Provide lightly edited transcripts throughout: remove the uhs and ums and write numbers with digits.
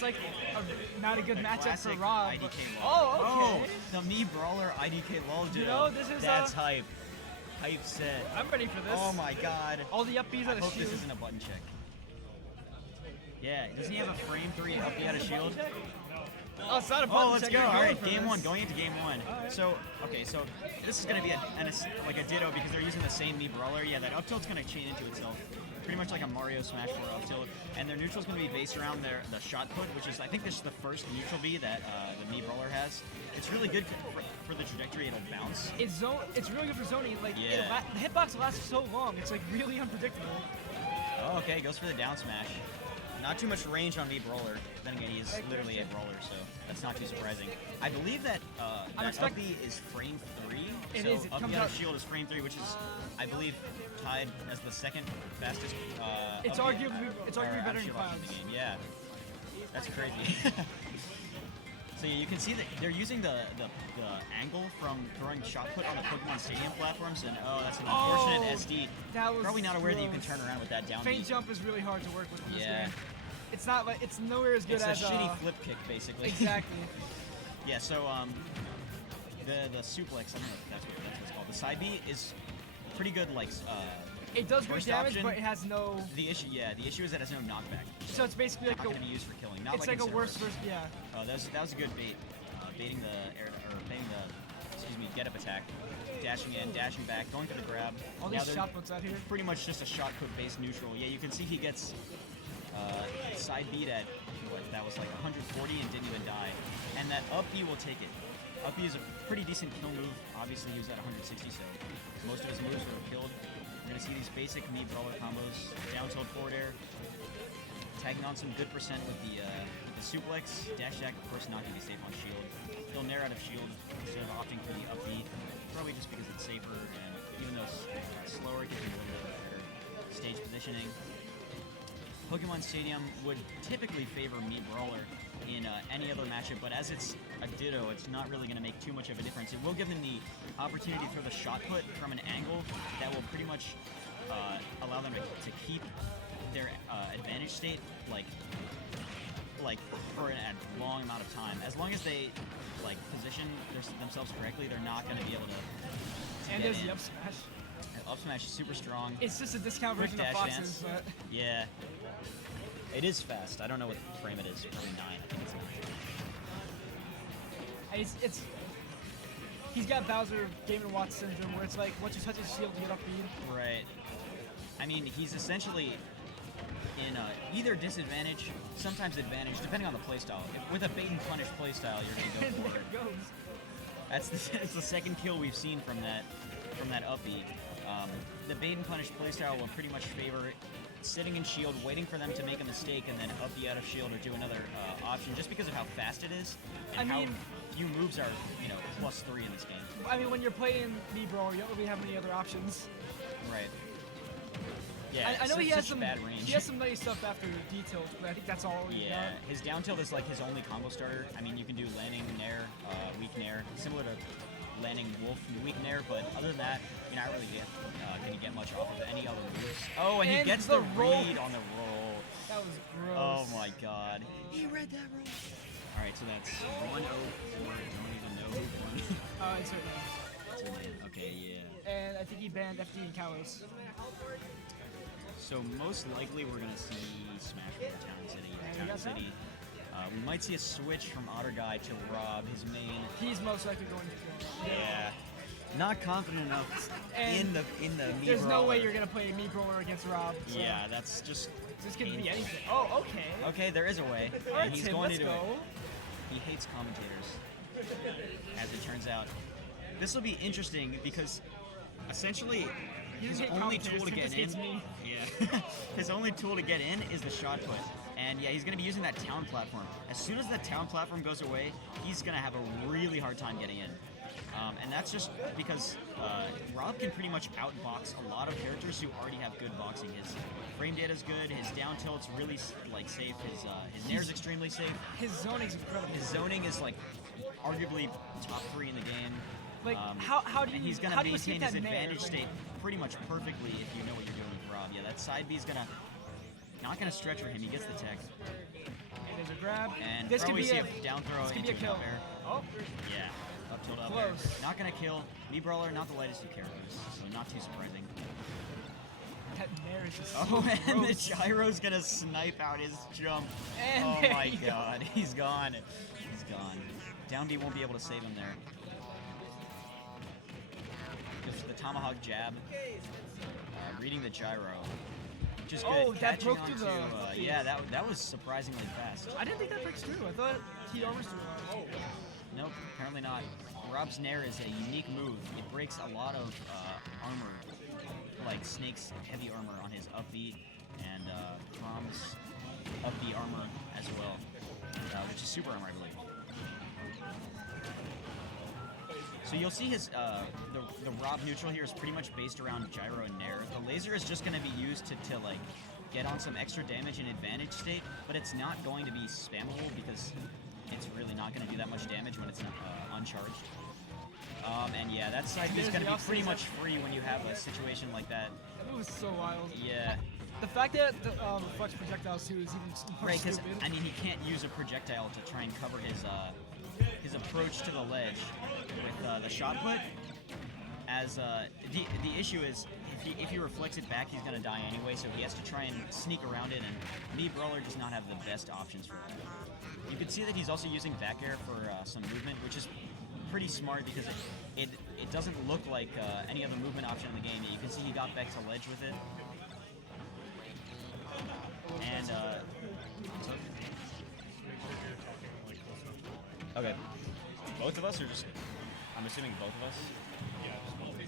it's like not a good matchup for Classic R.O.B. IDK lull. Oh, okay. Oh, the me brawler IDK lull duo. You know, this is that's hype. Hype set. I'm ready for this. Oh my god. All the up Bs out of hope shield. this isn't a button check. Yeah, doesn't he have a frame 3 up B out of shield? Oh, it's not a button Oh, let's check. go. You're All going right, for game this. one, going into game one. Right. So, okay, so this is going to be like a ditto because they're using the same me brawler. Yeah, that up tilt's going to chain into itself. Pretty much like a Mario Smash 4 up tilt. And their neutral's going to be based around the shot put, which is, I think this is the first neutral B that the me brawler has. It's really good for the trajectory. It'll bounce. It's really good for zoning. Like, Yeah. the hitbox lasts so long. It's like really unpredictable. Oh, okay, goes for the down smash. Not too much range on me brawler. Then again, he's literally a brawler, so that's not too surprising. I believe that up B is frame 3. It so is. It up comes B out out. of shield is frame 3, which is, I believe, tied as the second fastest. It's up B- arguably or better out of than shield option in Clouds. the game. Yeah, that's crazy. So yeah, you can see that they're using the angle from throwing shot put on the Pokemon Stadium platforms, and oh, that's an unfortunate SD. That was Probably not aware that you can gross. turn around with that down Feint beat. jump is really hard to work with in this Yeah. game. It's not like it's nowhere as good It's a as shitty flip kick, basically. Exactly. Yeah, so the suplex, I don't know if that's what it's called. The side B is pretty good, like It does great First damage, option. but it has no. the issue is that it has no knockback. So it's basically like Not a. going to be used for killing. Not It's like, like a in worse Cineverse. version. Yeah. Oh, that was a good bait. Baiting the get up attack, dashing in, dashing back, going for the grab. All Now these they're shot puts out here. pretty much just a shot put based neutral. Yeah, you can see he gets side beat at what that was like 140 and didn't even die. And that up B will take it. Up B is a pretty decent kill move. Obviously, he was at 160, so most of his moves were killed. We're gonna see these basic me brawler combos: down tilt forward air, tagging on some good percent with the suplex. Dash attack, of course, not gonna be safe on shield. He'll nair out of shield instead of opting for the up B, probably just because it's safer, and even though it's slower, it gives you a little bit better stage positioning. Pokemon Stadium would typically favor me brawler in any other matchup, but as it's a ditto, it's not really going to make too much of a difference. It will give them the opportunity to throw the shot put from an angle that will pretty much allow them to keep their advantage state like for a long amount of time. As long as they position themselves correctly, they're not going to be able to And get there's in. the up smash. Up smash is super strong. It's just a discount Quick version of dash Fox's, dance. but Yeah. It is fast. I don't know what frame it is. Probably 9. I think it's 9. it's he's got Bowser Game & Watch syndrome, where it's like once you touch his shield, you get up beat. Right. I mean, he's essentially in either disadvantage, sometimes advantage, depending on the playstyle. With a bait and punish playstyle, you're gonna And go for there it. it goes. That's the second kill we've seen from that up B. The bait and punish playstyle will pretty much favor sitting in shield, waiting for them to make a mistake, and then up B out of shield or do another option, just because of how fast it is and I mean- how few moves are +3 in this game. I mean, when you're playing me Brawler, you don't really have any other options. Right. Yeah. I know he has such some bad range. He has some nice stuff after details, but I think that's all. he Yeah, got. his down tilt is like his only combo starter. I mean, you can do landing nair, weak nair, similar to landing wolf and weak nair, but other than that, you're not really gonna get much off of any other moves. Oh, and he And gets the the roll. read on the roll. That was gross. Oh my god. He read that roll. All right, so that's 104. I don't even know who won. It's her name. What's her name? Okay, yeah. And I think he banned FD and Kalos. So most likely we're gonna see Smash from Town City. you Town got City. We might see a switch from Otterguy to R.O.B, his main. He's most likely going to kill. Yeah. Not confident enough And in the me There's no brawler. way you're gonna play me Brawler against R.O.B. So Yeah, that's just. This could be painful. anything. Oh, okay. Okay, there is a way. All right, and he's Tim, going let's to do go. it. He hates commentators, as it turns out. This will be interesting because essentially his hate only commentators, tool to he get just in. hates me. Yeah. His only tool to get in is the shot put. And yeah, he's going to be using that town platform. As soon as that town platform goes away, he's going to have a really hard time getting in. And that's just because R.O.B can pretty much outbox a lot of characters who already have good boxing. His frame data is good. His down tilt's really safe. His nair's extremely safe. His zoning's incredible. His zoning is arguably top 3 in the game. Like, how do you? And he's gonna how do you escape maintain his that nair? advantage state pretty much perfectly if you know what you're doing with R.O.B. Yeah, that side B is not gonna stretch for him. He gets the tech. Laser grab. And this could probably be see a a down throw this could be into a kill. an up air. Oh, Yeah, up tilt up Close. air. Not gonna kill. Me Brawler, not the lightest of characters, so not too surprising. that Nair is just Oh, so and the gross. gyro's gonna snipe out his jump. And Oh there my you go. god, he's gone. He's gone. Down B won't be able to save him there. Just the tomahawk jab. Reading the gyro. Just good. Oh, that Catching broke onto, through the yeah, that was surprisingly fast. I didn't think that breaks through. I thought he armors through. Nope, apparently not. Rob's Nair is a unique move. It breaks a lot of armor, like Snake's heavy armor on his up B, and Crom's up B armor as well, which is super armor, I believe. So you'll see his the R.O.B neutral here is pretty much based around gyro and Nair. The laser is just going to be used to like get on some extra damage in advantage state, but it's not going to be spammable because it's really not going to do that much damage when it's uncharged. And yeah, that side B is going to be pretty much free when you have a situation like that. It was so wild. Yeah. The fact that the reflex projectiles too is even more Right, because stupid. I mean he can't use a projectile to try and cover his approach to the ledge with the shot put. As the issue is if he reflects it back, he's gonna die anyway. So he has to try and sneak around it, and me Brawler does not have the best options for that. You can see that he's also using back air for some movement, which is pretty smart because it doesn't look like any other movement option in the game. You can see he got back to ledge with it. And okay, both of us, or just I'm assuming both of us.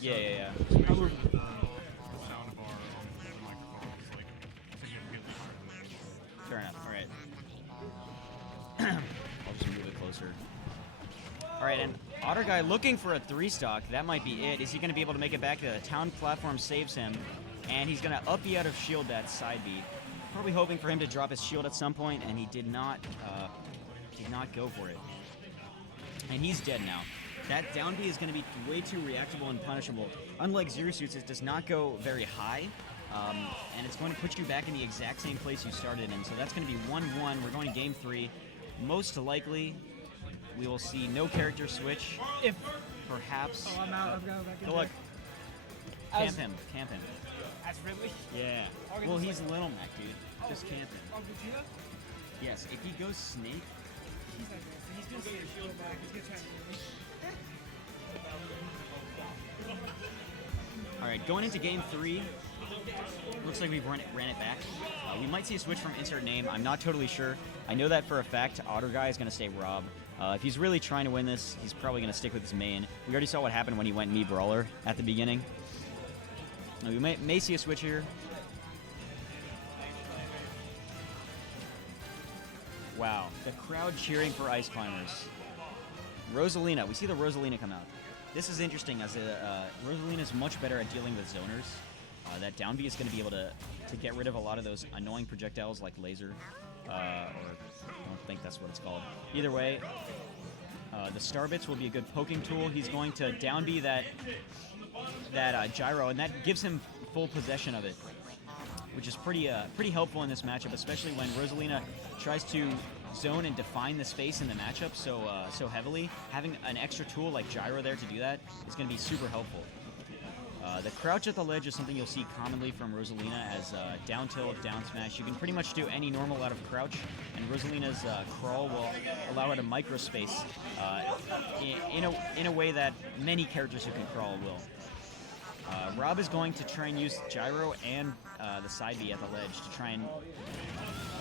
Yeah. Sound bar on the microphone is like significantly higher. Fair enough. All right. I'll just move it closer. All right, and Otterguy looking for a 3-stock. That might be it. Is he going to be able to make it back? The town platform saves him, and he's going to up B out of shield that side B. Probably hoping for him to drop his shield at some point, and he did not go for it. And he's dead now. That down B is going to be way too reactable and punishable. Unlike Zero Suits, it does not go very high, and it's going to put you back in the exact same place you started in. So that's going to be 1-1. We're going to game 3. Most likely, we will see no character switch. If Perhaps. oh, I'm out. I'm going back in. Go look. As- Camp him. That's really. Yeah. Okay, Well, just he's like- Little Mac, dude. Just camp him. Oh, Vegeta? Yes, if he goes Snake, He's not gonna. He's gonna get shield back. He's gonna try and all right, going into game 3, looks like we've ran it back. We might see a switch from insert name. I'm not totally sure. I know that for a fact. Otterguy is going to stay R.O.B. If he's really trying to win this, he's probably going to stick with his main. We already saw what happened when he went me Brawler at the beginning. We may see a switch here. Wow, the crowd cheering for Ice Climbers. Rosalina, we see the Rosalina come out. This is interesting as Rosalina is much better at dealing with zoners. That down B is going to be able to get rid of a lot of those annoying projectiles like laser, or I don't think that's what it's called. Either way, the Star Bits will be a good poking tool. He's going to down B that gyro, and that gives him full possession of it, which is pretty helpful in this matchup, especially when Rosalina tries to zone and define the space in the matchup so heavily. Having an extra tool like gyro there to do that is going to be super helpful. The crouch at the ledge is something you'll see commonly from Rosalina as down tilt, down smash. You can pretty much do any normal out of crouch, and Rosalina's crawl will allow her to microspace in a way that many characters who can crawl will. R.O.B is going to try and use gyro and the side B at the ledge to try and...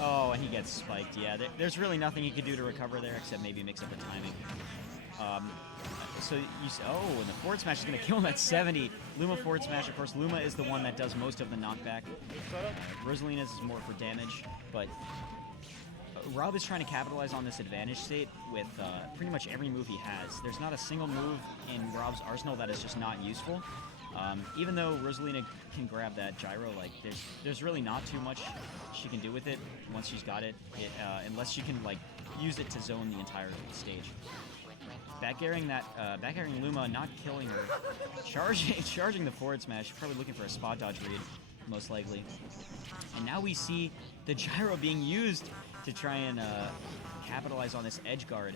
Oh, and he gets spiked. Yeah, there's really nothing he could do to recover there except maybe mix up the timing. So you say, oh, and the forward smash is going to kill him at 70. Luma forward smash, of course, Luma is the one that does most of the knockback. Rosalina's is more for damage, but R.O.B is trying to capitalize on this advantage state with pretty much every move he has. There's not a single move in R.O.B's arsenal that is just not useful. Even though Rosalina can grab that gyro, like there's really not too much she can do with it once she's got it, unless she can like use it to zone the entire stage. Back airing Luma, not killing her, charging the forward smash, probably looking for a spot dodge read, most likely. And now we see the gyro being used to try and capitalize on this edge guard.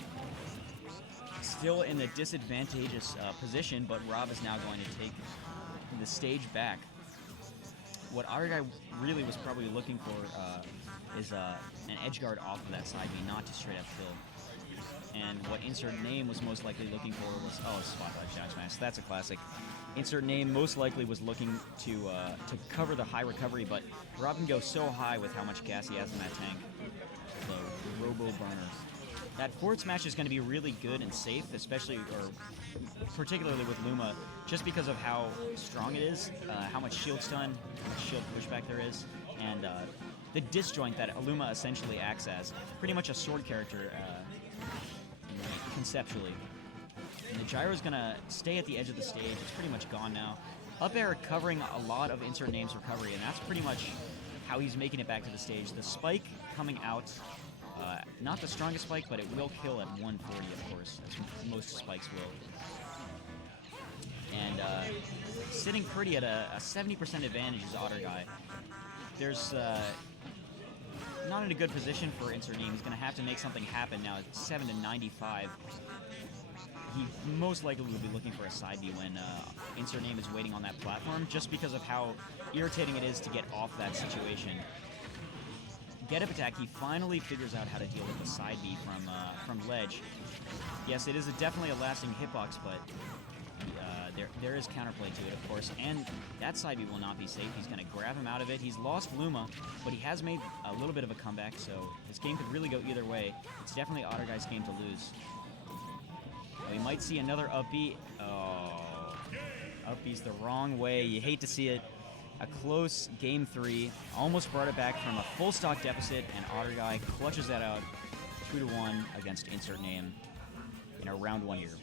Still in a disadvantageous position, but R.O.B is now going to take the stage back. What Otterguy really was probably looking for is an edge guard off of that side B, not to straight up kill. And what Insert Name was most likely looking for was, oh, Spotlight Shadow Smash. That's a classic. Insert Name most likely was looking to cover the high recovery, but R.O.B can go so high with how much gas he has in that tank. The Robo Burner. That forward smash is going to be really good and safe, especially, or particularly with Luma, just because of how strong it is, how much shield stun, how much shield pushback there is, and the disjoint that Luma essentially acts as. Pretty much a sword character, conceptually. And the gyro is going to stay at the edge of the stage. It's pretty much gone now. Up air covering a lot of Insert Name's recovery, and that's pretty much how he's making it back to the stage. The spike coming out, not the strongest spike, but it will kill at 140, of course, as most spikes will. And sitting pretty at a 70% advantage is Otterguy. There's not in a good position for Insert Name. He's going to have to make something happen now. It's 7 to 95. He most likely will be looking for a side B when Insert Name is waiting on that platform, just because of how irritating it is to get off that situation. Get up attack, he finally figures out how to deal with the side B from ledge. Yes, it is definitely a lasting hitbox, but there is counterplay to it, of course, and that side B will not be safe. He's going to grab him out of it. He's lost Luma, but he has made a little bit of a comeback, so this game could really go either way. It's definitely Otterguy's game to lose. We might see another up B. Oh, up B's the wrong way. You hate to see it. A close game 3, almost brought it back from a full stock deficit, and Otterguy clutches that out 2-1 against Insert Name in a round 1 here.